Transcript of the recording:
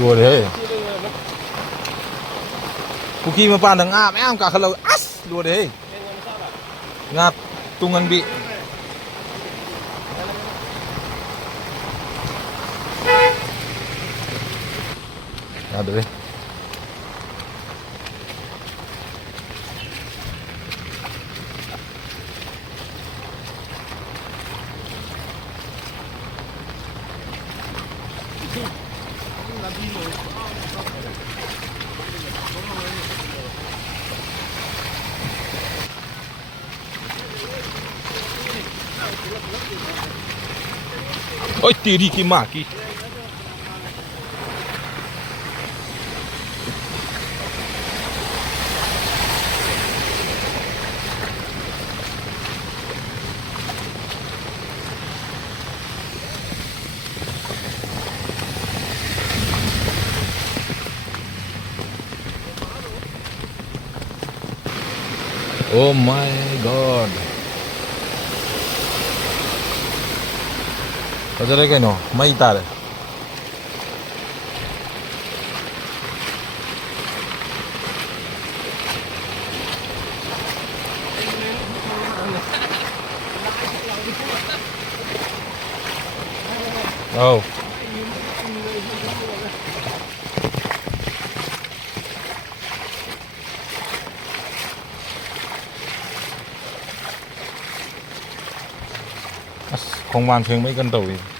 đùa đấy Puki mà pan đằng am em cả khalo as đùa đấy ngạt tungan bị đấy ôi tiri ki maki oh my god Fazere que no, may tare. Oh. Không mang thêm mấy cân tỏi.